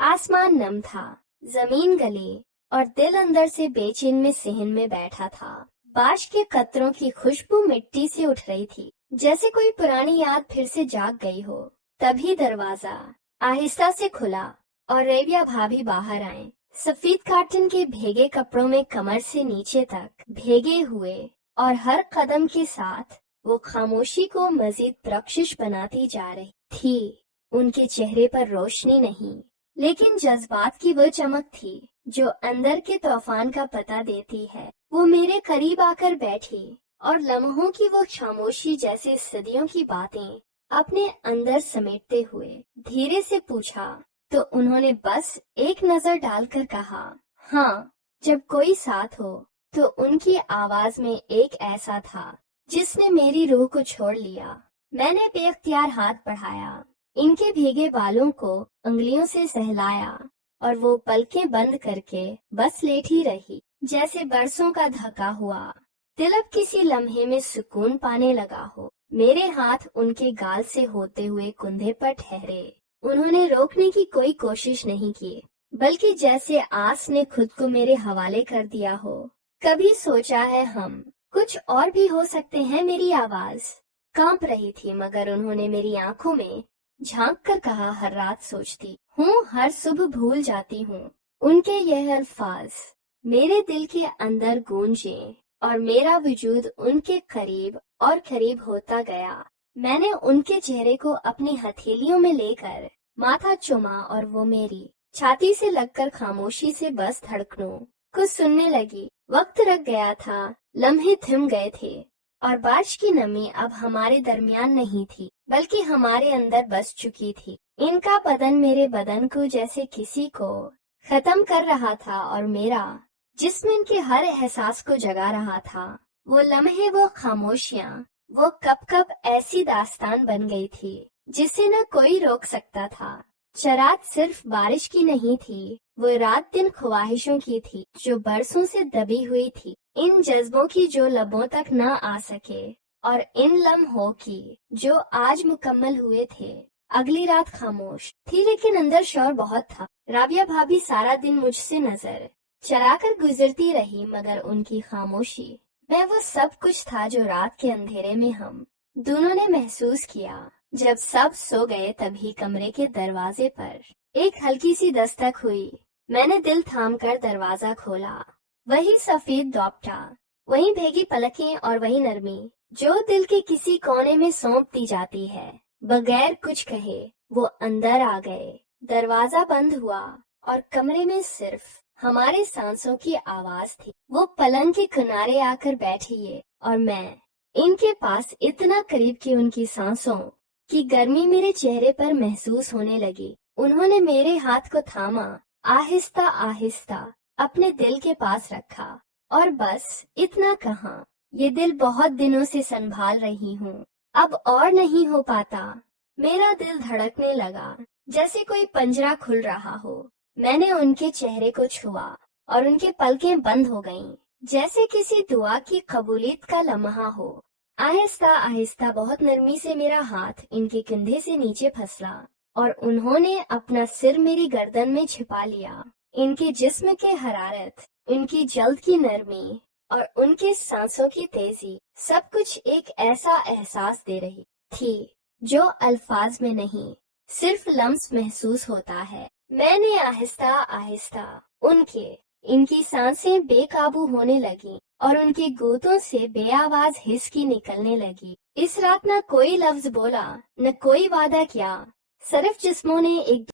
आसमान नम था, जमीन गली और दिल अंदर से बेचैन में सहन में बैठा था। बारिश के कतरों की खुशबू मिट्टी से उठ रही थी, जैसे कोई पुरानी याद फिर से जाग गई हो। तभी दरवाजा आहिस्ता से खुला और रेबिया भाभी बाहर आए, सफेद कॉटन के भीगे कपड़ों में कमर से नीचे तक भीगे हुए, और हर कदम के साथ वो खामोशी को मजीद प्रकशिश बनाती जा रही थी। उनके चेहरे पर रोशनी नहीं, लेकिन जज्बात की वो चमक थी जो अंदर के तूफान का पता देती है। वो मेरे करीब आकर बैठी और लम्हों की वो खामोशी जैसे सदियों की बातें अपने अंदर समेटते हुए धीरे से पूछा, तो उन्होंने बस एक नजर डालकर कहा, हाँ। जब कोई साथ हो तो उनकी आवाज में एक ऐसा था जिसने मेरी रूह को छोड़ लिया। मैंने बेख्तियार हाथ बढ़ाया, इनके भीगे बालों को उंगलियों से सहलाया, और वो पलकें बंद करके बस लेटी रही, जैसे बरसों का धका हुआ दिल अब किसी लम्हे में सुकून पाने लगा हो। मेरे हाथ उनके गाल से होते हुए कुंधे पर ठहरे। उन्होंने रोकने की कोई कोशिश नहीं की, बल्कि जैसे आस ने खुद को मेरे हवाले कर दिया हो। कभी सोचा है हम कुछ और भी हो सकते हैं। मेरी आवाज कांप रही थी, मगर उन्होंने मेरी आंखों में झांक कर कहा, हर रात सोचती हूँ, हर सुबह भूल जाती हूँ। उनके यह अल्फाज मेरे दिल के अंदर गूंजे और मेरा वजूद उनके करीब और करीब होता गया। मैंने उनके चेहरे को अपनी हथेलियों में लेकर माथा चुमा और वो मेरी छाती से लगकर खामोशी से बस धड़कनों को सुनने लगी। वक्त रख गया था, लम्हे थम गए थे, और बारिश की नमी अब हमारे दरमियान नहीं थी, बल्कि हमारे अंदर बस चुकी थी। इनका बदन मेरे बदन को जैसे किसी को खत्म कर रहा था, और मेरा जिस्म इनके हर एहसास को जगा रहा था। वो लम्हे, वो खामोशियाँ, वो कब कब ऐसी दास्तान बन गई थी जिसे न कोई रोक सकता था। शरारत सिर्फ बारिश की नहीं थी, वो रात दिन ख्वाहिशों की थी जो बरसों से दबी हुई थी। इन जज्बों की जो लबों तक न आ सके, और इन लम्हों की जो आज मुकम्मल हुए थे। अगली रात खामोश थी, लेकिन अंदर शोर बहुत था। राबिया भाभी सारा दिन मुझसे नजर चलाकर गुजरती रही, मगर उनकी खामोशी में वो सब कुछ था जो रात के अंधेरे में हम दोनों ने महसूस किया। जब सब सो गए, तभी कमरे के दरवाजे पर एक हल्की सी दस्तक हुई। मैंने दिल थामकर दरवाजा खोला। वही सफेद दोपटा, वही भीगी पलकें और वही नरमी जो दिल के किसी कोने में सौंप दी जाती है। बगैर कुछ कहे वो अंदर आ गए। दरवाजा बंद हुआ और कमरे में सिर्फ हमारे सांसों की आवाज थी। वो पलंग के किनारे आकर बैठी और मैं इनके पास इतना करीब कि उनकी सांसों की गर्मी मेरे चेहरे पर महसूस होने लगी। उन्होंने मेरे हाथ को थामा, आहिस्ता आहिस्ता अपने दिल के पास रखा, और बस इतना कहा, ये दिल बहुत दिनों से संभाल रही हूँ, अब और नहीं हो पाता। मेरा दिल धड़कने लगा, जैसे कोई पंजरा खुल रहा हो। मैंने उनके चेहरे को छुआ और उनके पलकें बंद हो गईं, जैसे किसी दुआ की कबूलियत का लम्हा हो। आहिस्ता आहिस्ता बहुत नरमी से मेरा हाथ इनके कंधे से नीचे फंसा और उन्होंने अपना सिर मेरी गर्दन में छिपा लिया। इनके जिस्म के हरारत, इनकी जल्द की नरमी और उनके सांसों की तेजी, सब कुछ एक ऐसा एहसास दे रही थी जो अल्फाज में नहीं, सिर्फ लम्स महसूस होता है। मैंने आहिस्ता आहिस्ता इनकी सांसें बेकाबू होने लगी और उनके गोतों से बेआवाज हिसकी निकलने लगी। इस रात न कोई लफ्ज बोला, न कोई वादा किया, सिर्फ जिस्मों ने एक